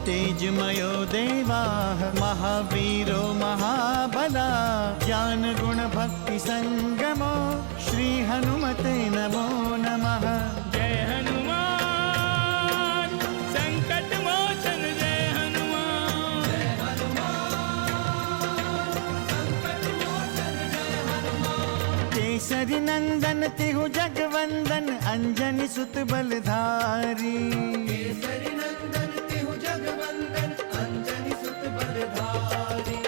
तेजमयो देवाः महावीरो महाबला ज्ञानगुणभक्ति संगमो श्री हनुमते नमो नमः। जय हनुमान संकट मोचन जय हनुमान। जय हनुमान संकट मोचन जय हनुमान। केसरी नंदन तिहु जगवंदन अंजनी सुत बलधारी। केसरी नंदन तिहु जगवंदन अंजनी सुत बलधारी।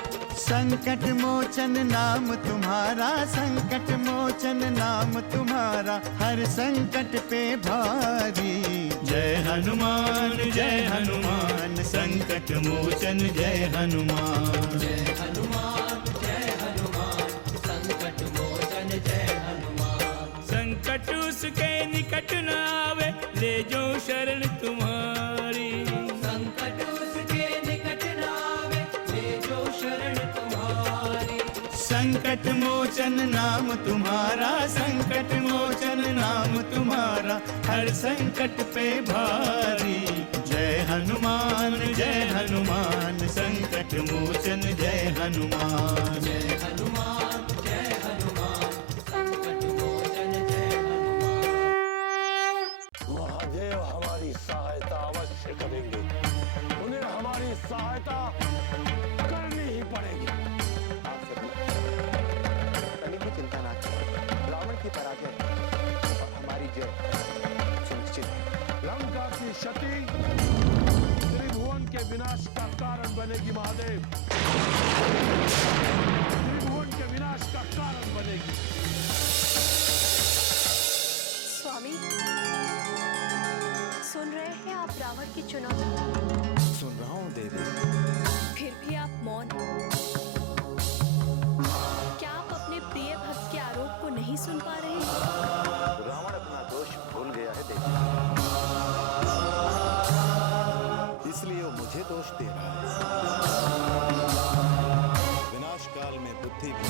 संकट मोचन नाम तुम्हारा, संकट मोचन नाम तुम्हारा, हर संकट पे भारी। जय हनुमान संकट मोचन जय हनुमान। जय हनुमान संकट मोचन जय हनुमान। संकट उसके निकट न आवे ले जो शरण तुम्हारी। संकट उसके निकट न आवे ले जो शरण तुम्हारी। संकट मोचन नाम तुम्हारा, संकट मोचन नाम तुम्हारा, हर संकट पे भारी। जय हनुमान संकट मोचन जय हनुमान। जय हनुमान संकट मोचन जय हनुमान। महादेव हमारी सहायता अवश्य करेंगे, उन्हें हमारी सहायता करनी ही पड़ेगी। आप सभी कभी भी चिंता ना करें, रावण की पराजय और हमारी जय सुनिश्चित है। लंका की क्षति त्रिभुवन के विनाश का कारण बनेगी महादेव, त्रिभुवन के विनाश का कारण बनेगी। स्वामी, सुन रहे हैं आप रावण की चुनौती? सुन रहा हूँ देवी। फिर भी आप मौन हैं। क्या आप अपने प्रिय भक्त के आरोप को नहीं सुन पा रहे हैं? रावण अपना दोष भूल गया है देवी, इसलिए वो मुझे दोष दे रहा है। विनाश काल में बुद्धि भी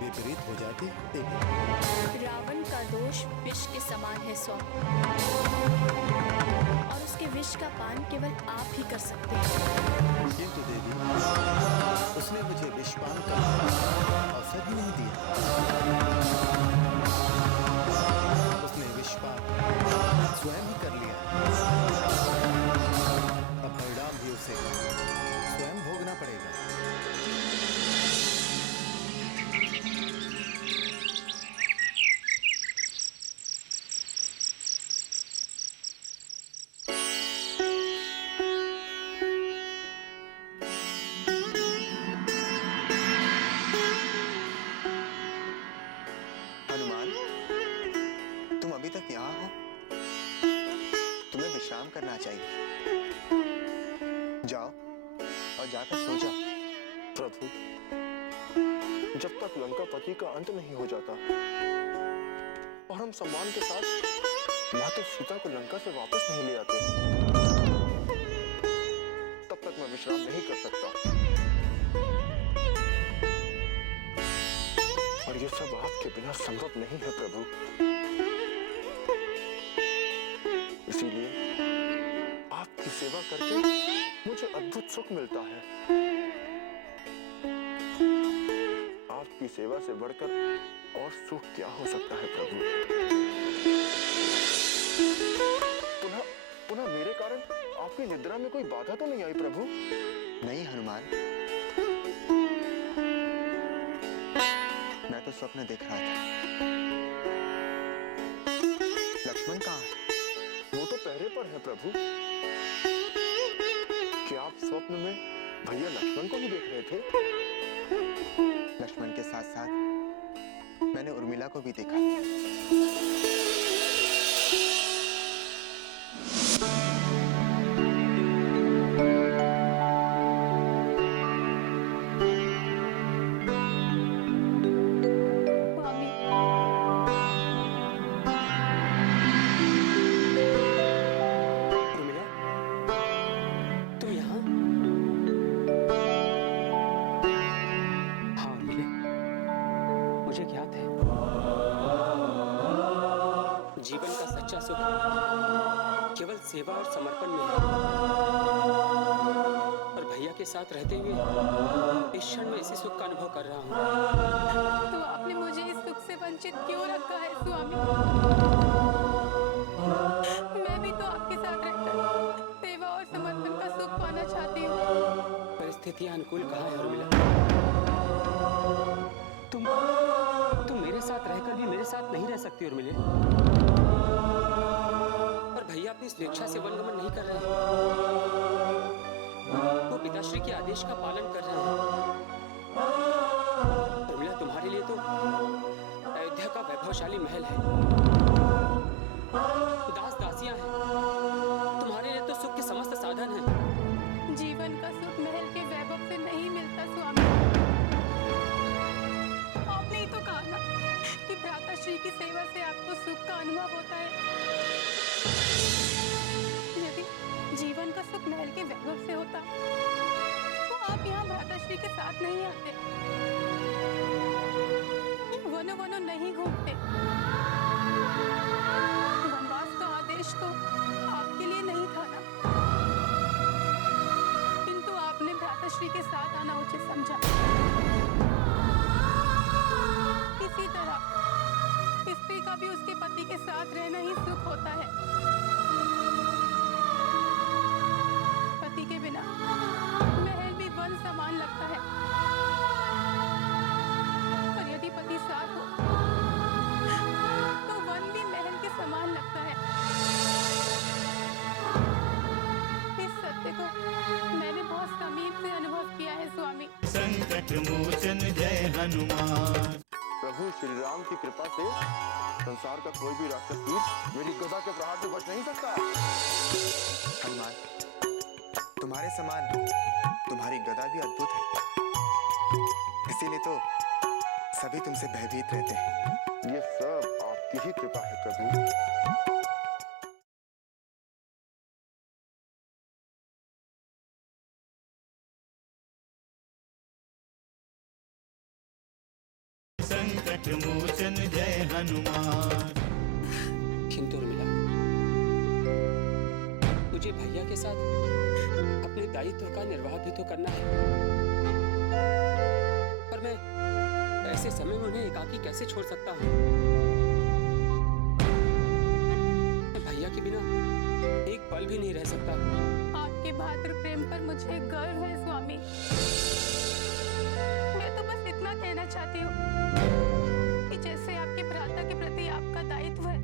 विपरीत हो जाती है देवी। रावण का दोष विष के समान है स्वामी, और उसके विष का पान केवल आप ही कर सकते हैं। किंतु देवी, उसने मुझे विषपान का अवसर ही नहीं दिया। उसने विषपान स्वयं ही कर लिया। अब परिणाम भी उसे स्वयं भोगना पड़ेगा। हनुमान, तुम अभी तक यहाँ हो? तुम्हें विश्राम करना चाहिए। जाओ और जाकर सो जाओ। प्रभु, जब तक लंकापति का अंत नहीं हो जाता और हम सम्मान के साथ माता सीता को लंका से वापस नहीं ले आते, तब तक मैं विश्राम नहीं कर सकता। और ये सब आपके बिना संभव नहीं है प्रभु। इसीलिए आपकी सेवा करके मुझे अद्भुत सुख मिलता है। आपकी सेवा से बढ़कर और सुख क्या हो सकता है प्रभु। पुनः पुनः मेरे कारण आपकी निद्रा में कोई बाधा तो नहीं आई प्रभु? नहीं हनुमान, मैं तो स्वप्न देख रहा था। लक्ष्मण कहाँ है? वो तो पहरे पर है प्रभु। क्या आप स्वप्न में भैया लक्ष्मण को ही देख रहे थे? लक्ष्मण के साथ साथ मैंने उर्मिला को भी देखा। जीवन का सच्चा सुख केवल सेवा और समर्पण में है। और भैया के साथ रहते हुए इस क्षण में इसी सुख का अनुभव कर रहा हूँ। तो आपने मुझे इस सुख से वंचित क्यों रखा है स्वामी? मैं भी तो आपके साथ रहकर सेवा और समर्पण का सुख पाना चाहती हूँ। परिस्थितियां अनुकूल कहाँ है उर्मिला? तुम मेरे साथ रहकर भी मेरे साथ नहीं रह सकती उर्मिला। और भैया अपनी स्वेच्छा से वनगमन नहीं कर रहे हैं। वो पिताश्री के आदेश का पालन कर रहे हैं। उर्मिला, तुम्हारे लिए तो अयोध्या का वैभवशाली महल है, दास दासियां हैं। तुम्हारे लिए तो सुख के समस्त साधन हैं। जीवन का सुख महल के वैभव से नहीं मिलता स्वामी। आपने ही तो कहा ना कि भ्राताश्री की सेवा से आपको सुख का अनुभव होता है। यदि जीवन का सुख महल के वैभव से होता तो आप यहाँ भ्राताश्री के साथ नहीं आते, वनो वनो नहीं घूमते। वनवास का आदेश तो आपके लिए नहीं था ना, किंतु आपने भ्राताश्री के साथ आना उचित समझा। इसी तरह स्त्री का भी उसके पति के साथ रहना ही सुख होता है। पति के बिना महल भी वन समान लगता है, और यदि पति साथ हो तो वन भी महल के समान लगता है। इस सत्य को मैंने बहुत समीप से अनुभव किया है स्वामी। संकट मोचन जय हनुमान। प्रभु श्री राम की कृपा से संसार का कोई भी राक्षस वीर मेरी गदा के प्रहार से बच नहीं सकता। हनुमान, तुम्हारे समान तुम्हारी गदा भी अद्भुत है, इसीलिए तो सभी तुमसे भयभीत रहते हैं। ये सब आपकी ही कृपा है प्रभु। संकट मोचन जय हनुमान। किंतु उर्मिला, मुझे भैया के साथ अपने दायित्व का निर्वाह भी तो करना है। पर मैं ऐसे समय में उन्हें एकाकी कैसे छोड़ सकता हूँ? मैं भैया के बिना एक पल भी नहीं रह सकता। आपके भातृ प्रेम पर मुझे गर्व है स्वामी। मैं तो बस इतना कहना चाहती हूँ कि जैसे आपके भ्राता के प्रति आपका दायित्व है,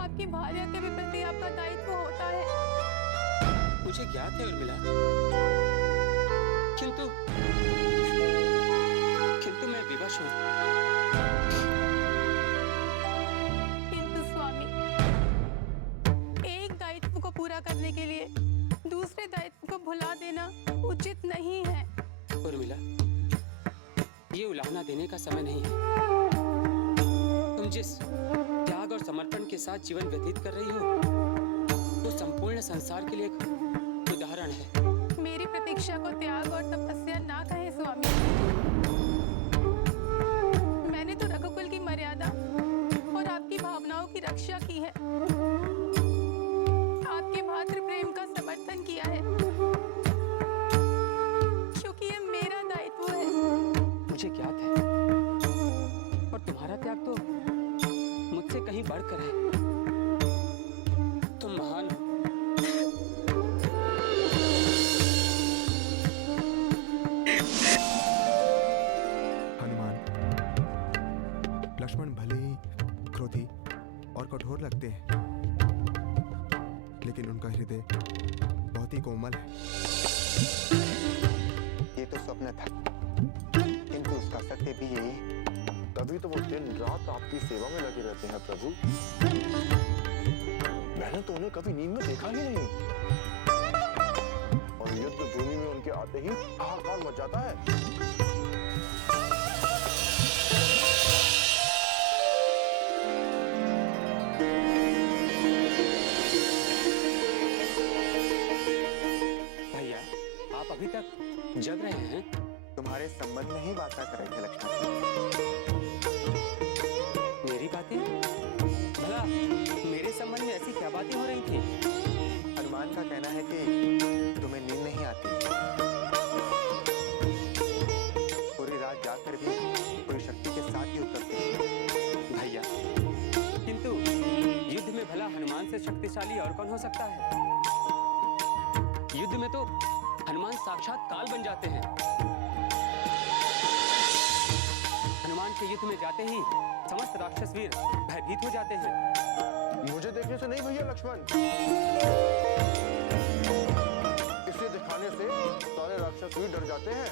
आपकी भार्या के भी प्रति आपका दायित्व होता है। मुझे ज्ञात है उर्मिला, किंतु मैं विवश हूँ। किंतु स्वामी, एक दायित्व को पूरा करने के लिए दूसरे दायित्व को भुला देना उचित नहीं है। उर्मिला, ये उलाहना देने का समय नहीं है। तुम जिस त्याग और समर्पण के साथ जीवन व्यतीत कर रही हो, वो संपूर्ण संसार के लिए एक उदाहरण है। मेरी प्रतीक्षा को त्याग और तपस्या ना कहे स्वामी। मैंने तो रघुकुल की मर्यादा और आपकी भावनाओं की रक्षा की है, आपके भातृ प्रेम का समर्थन किया है, क्योंकि ये मेरा दायित्व है। मुझे ज्ञात है, और तुम्हारा त्याग तो मुझसे कहीं बढ़कर है। तुम महान हो। हनुमान, लक्ष्मण भले ही क्रोधी और कठोर लगते हैं, लेकिन उनका हृदय बहुत ही कोमल है। ये तो स्वप्न था, किंतु उसका सत्य भी यही है। तभी तो वो दिन रात आपकी सेवा में लगे रहते हैं प्रभु। मैंने तो उन्हें कभी नींद में देखा ही नहीं, और युद्ध भूमि में उनके आते ही हाहाकार मच जाता है। भैया, आप अभी तक जग रहे हैं? तुम्हारे संबंध में ही वार्ता कर रहे थे लक्ष्मण। मेरी बातें? भला मेरे संबंध में ऐसी क्या बातें हो रही थी? शक्तिशाली और कौन हो सकता है? युद्ध में तो हनुमान साक्षात काल बन जाते हैं। हनुमान के युद्ध में जाते ही समस्त राक्षस वीर भयभीत हो जाते हैं। मुझे देखने से नहीं भैया लक्ष्मण, इसे दिखाने से सारे राक्षस भी डर जाते हैं।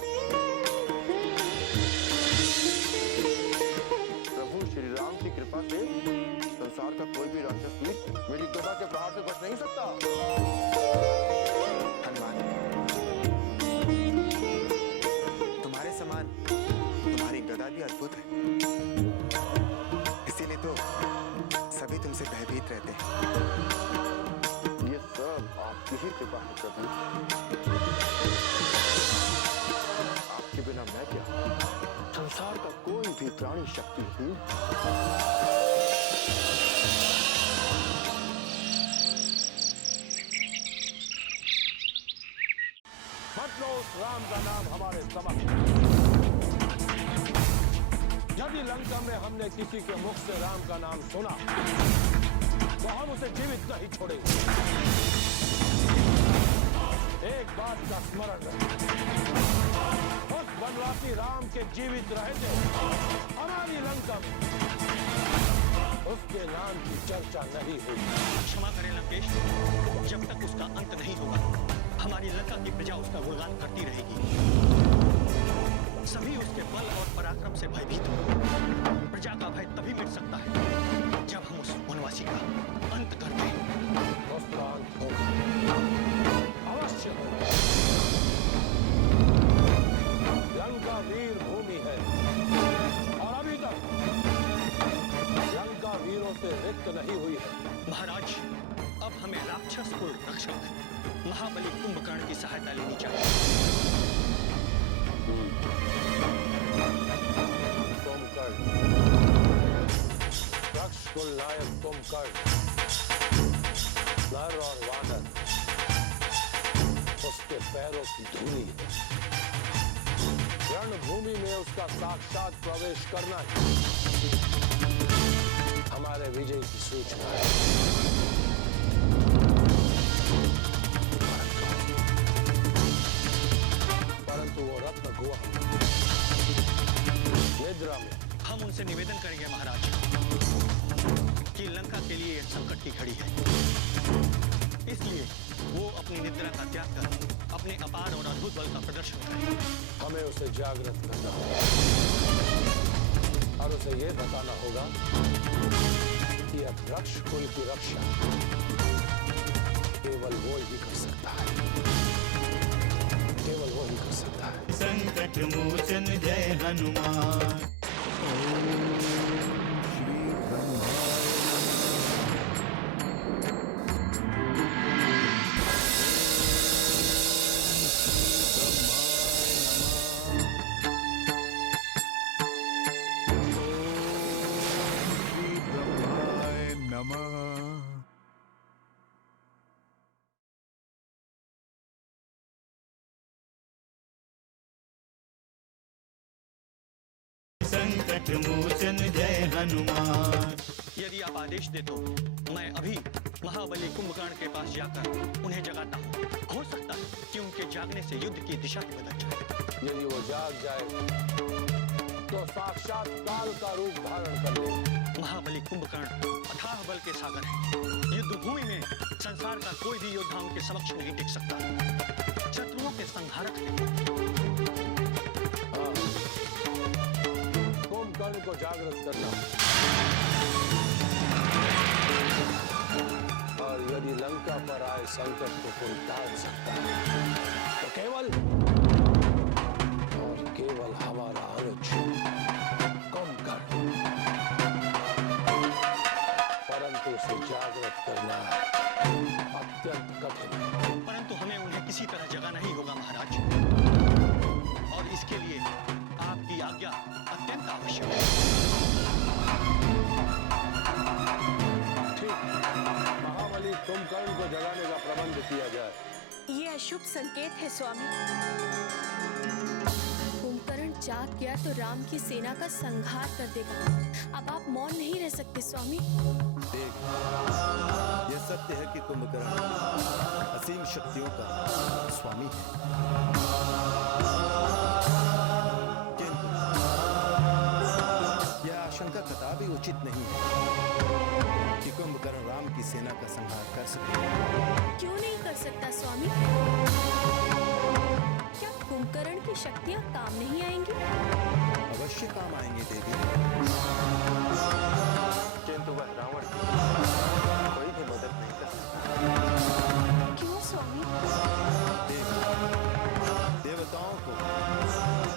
प्रभु श्री राम की कृपा से संसार का कोई भी राक्षस भी मेरी गदा के प्रहार से बच नहीं सकता। हनुमान, तुम्हारे समान तुम्हारी गदा भी अद्भुत है, इसीलिए तो सभी तुमसे भयभीत रहते हैं। ये सब आपकी ही कृपा है प्रभु। आपके बिना मैं क्या, संसार का कोई भी प्राणी शक्तिहीन। मतलब उस राम का नाम हमारे समक्ष। यदि लंका में हमने किसी के मुख से राम का नाम सुना तो हम उसे जीवित नहीं छोड़ेंगे। एक बात का स्मरण रखें, उस वनवासी राम के जीवित रहते हमारी लंका में उसके नाम की चर्चा नहीं हुई। क्षमा करें लंकेश, जब तक उसका अंत नहीं होगा हमारी लंका की प्रजा उसका गुणगान करती रहेगी। सभी उसके बल और पराक्रम से भयभीत हो। प्रजा का भय तभी मिट सकता है जब हम उस वनवासी का अंत करते हैं। उसका अंत होगा, अवश्य होगा। लंका वीर भूमि है और अभी तक लंका वीरों से रिक्त नहीं हुई है। महाराज, अब हमें राक्षस कुल रक्षक महाबली कुंभकर्ण की सहायता लेनी चाहिए। कुंभकर्ण, रक्ष कुल नायक कुंभकर्ण, नर और वानर उसके पैरों की धूली है। रणभूमि में उसका साक्षात प्रवेश करना ही हमारे विजय की सूचना है। परंतु वो रत्न गुहा निद्रा में। हम उनसे निवेदन करेंगे महाराज कि लंका के लिए संकट की घड़ी है, इसलिए वो अपनी निद्रा का त्याग कर अपने अपार और अद्भुत बल का प्रदर्शन करें। हमें उसे जागृत करना होगा और उसे ये बताना होगा कि अब रक्ष कुल की रक्षा केवल वो ही कर सकता है, केवल वो ही कर सकता है। संकट मोचन जय हनुमान। संकट मोचन जय हनुमान। यदि आप आदेश दे तो मैं अभी महाबली कुंभकर्ण के पास जाकर उन्हें जगाता हूँ। हो सकता है कि उनके जागने से युद्ध की दिशा ही बदल जाए। यदि वो जाग जाए तो साक्षात काल का रूप धारण कर ले। महाबली कुंभकर्ण अथाह बल के सागर है। युद्ध भूमि में संसार का कोई भी योद्धा उनके समक्ष नहीं टिक सकता। शत्रुओं के संहारक हैं। कुंभकर्ण को जागृत करना और यदि लंका पर आए संकट को कोई टाल सकता है तो केवल और केवल हमारा अनुज कुंभकर्ण। परंतु उसे जागृत करना अत्यंत कठिन है। परंतु हमें उन्हें किसी तरह जगाना ही होगा महाराज, और इसके लिए आपकी आज्ञा अत्यंत आवश्यक है। ठीक, महाबली कुंभकर्ण को जगाने का प्रबंध किया जाए। ये अशुभ संकेत है स्वामी। कुंभकर्ण जाग गया तो राम की सेना का संहार कर देगा। अब आप मौन नहीं रह सकते स्वामी। देख, यह सत्य है कि कुंभकर्ण असीम शक्तियों का स्वामी है, किंतु यह आशंका कदापि उचित नहीं है कि कुंभकर्ण राम की सेना का संहार कर सके। क्यों नहीं कर सकता स्वामी? क्या कुंभकर्ण की शक्तियां काम नहीं आएंगी? अवश्य काम आएंगे देवी, किंतु वह रावण कोई भी मदद नहीं कर सकता। क्यों स्वामी? देवताओं को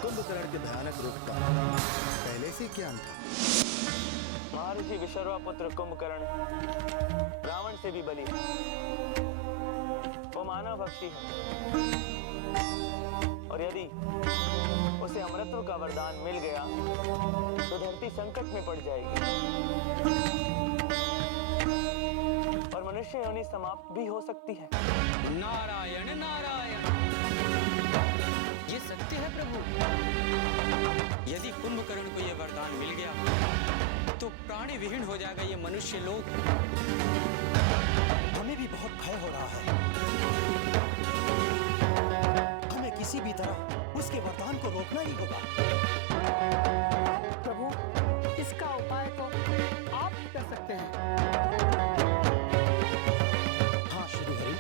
कुंभकर्ण के भयानक रूप का पहले से ज्ञान था। महर्षि विश्रवा पुत्र कुंभकर्ण रावण से भी बली है। वो मानव भक्षी है और यदि उसे अमृतत्व का वरदान मिल गया तो धरती संकट में पड़ जाएगी और मनुष्य योनि समाप्त भी हो सकती है। नारायण नारायण, ये सत्य है प्रभु। यदि कुंभकर्ण को यह वरदान मिल गया तो प्राणी विहीन हो जाएगा ये मनुष्य लोग। हमें भी बहुत भय हो रहा है। हमें किसी भी तरह उसके वरदान को रोकना ही होगा। प्रभु, इसका उपाय तो आप ही कर सकते हैं। हाँ श्रीहरि,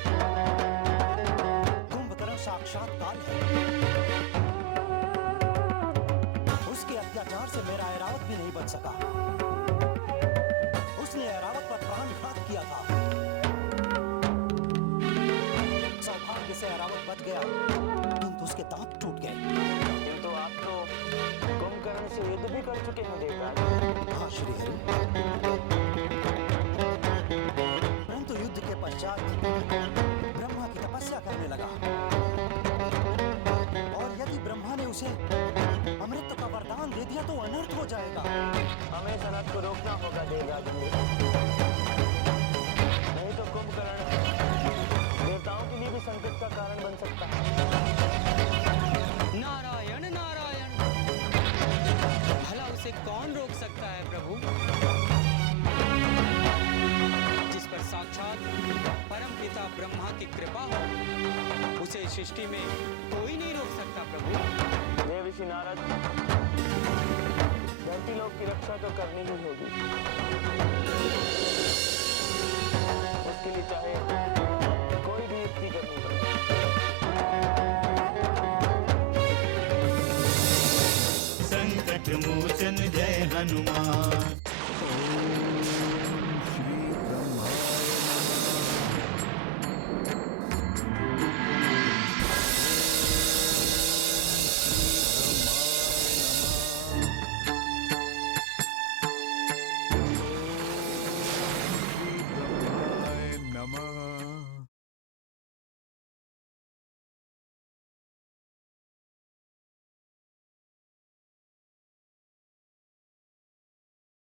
कुंभकर्ण साक्षात काल है। उसके अत्याचार से मेरा ऐरावत भी नहीं बच सका। उसने ऐरावत पर प्राणघात किया था। सौभाग्य से ऐरावत बच गया, किंतु उसके दांत टूट गए। किंतु आप तो कुंभकर्ण से युद्ध भी कर चुके हैं देवराज। हाँ श्रीहरि, परंतु युद्ध के पश्चात ब्रह्मा की तपस्या करने लगा और यदि ब्रह्मा ने उसे अमृत का वरदान दे दिया तो अनर्थ हो जाएगा। हमें इस अनर्थ को रोकना होगा देवराज, नहीं तो कुंभकर्ण देवताओं के लिए भी संकट का कारण बन सकता है। नारायण नारायण, भला उसे कौन रोक सकता है प्रभु? जिस पर साक्षात परमपिता ब्रह्मा की कृपा हो, उसे सृष्टि में कोई नहीं रोक सकता प्रभु। देवर्षि नारद, धरती लोक की रक्षा तो करनी ही होगी। उसके लिए चाहे कोई भी युक्ति करनी पड़े। संकट मोचन जय हनुमान।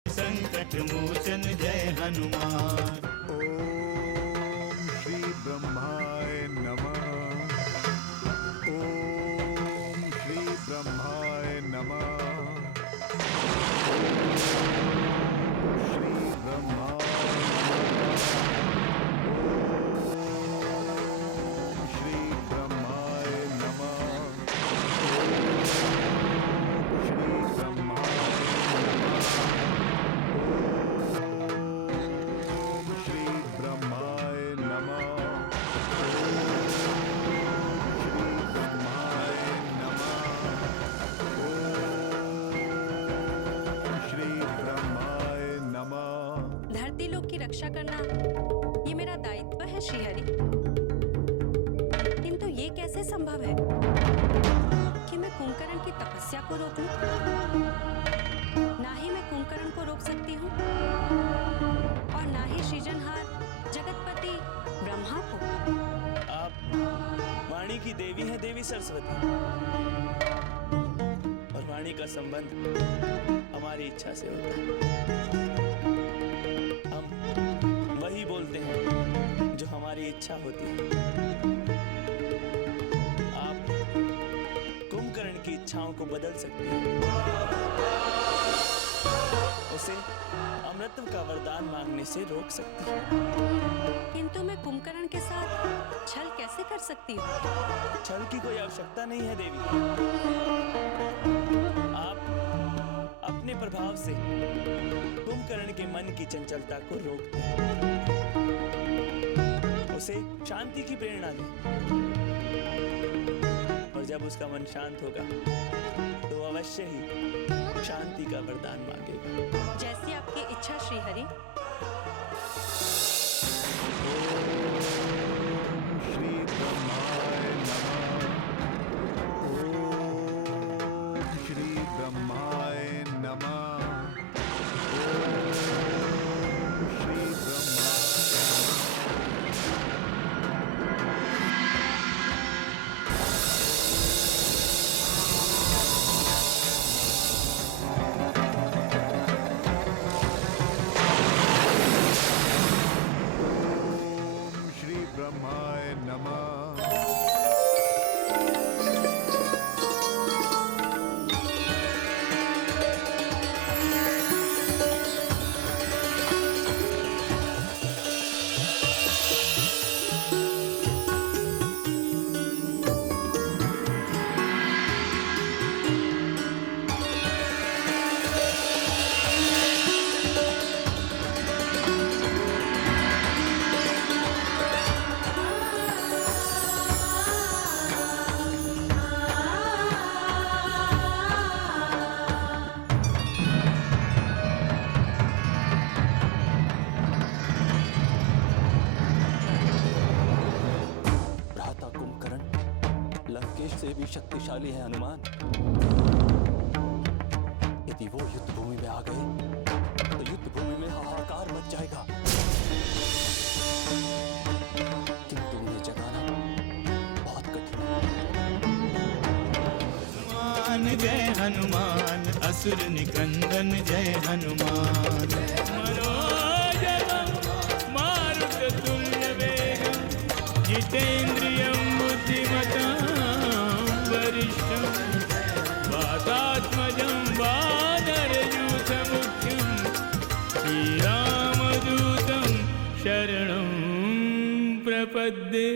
संकट मोचन जय हनुमान। ओम श्री ब्रह्माय नमः। ओम श्री ब्रह्माय नमः। श्री ब्रह्माय श्री ब्रह्माय नमः। श्री ब्रह्माय रक्षा करना ये मेरा दायित्व है श्रीहरि, किंतु ये कैसे संभव है कि मैं कुंभकर्ण की तपस्या को रोक लूं? ना ही मैं कुंभकर्ण को रोक सकती हूँ और ना ही सृजनहार जगतपति ब्रह्मा को। आप वाणी की देवी हैं देवी सरस्वती, और वाणी का संबंध हमारी इच्छा से होता है। वही बोलते हैं जो हमारी इच्छा होती है। आप कुंभकर्ण की इच्छाओं को बदल सकते हैं, उसे अमृतत्व का वरदान मांगने से रोक सकती हूँ। किंतु मैं कुंभकर्ण के साथ छल कैसे कर सकती हूँ? छल की कोई आवश्यकता नहीं है देवी। आप अपने प्रभाव से कुंभकर्ण के मन की चंचलता को रोक दें, उसे शांति की प्रेरणा दें, और जब उसका मन शांत होगा तो अवश्य ही शांति का वरदान मांगेगा। जैसी आपकी इच्छा श्रीहरि। श्री ब्रह्माय नमः। ओम श्री ब्रह्माय नमः। श्री ब्रह्माय नमः। से भी शक्तिशाली है हनुमान। यदि वो युद्ध भूमि में आ गए तो युद्ध भूमि में हाहाकार मच जाएगा, किंतु उन्हें जगाना बहुत कठिन है। हनुमान जय हनुमान, असुर निकंदन जय हनुमान। मनोजवं मारुततुल्यवेगं जितेन्द्रियं बुद्धिमतां वरिष्ठं वातात्मजं वानरयूथमुख्यं श्रीरामदूतं शरणं प्रपद्ये।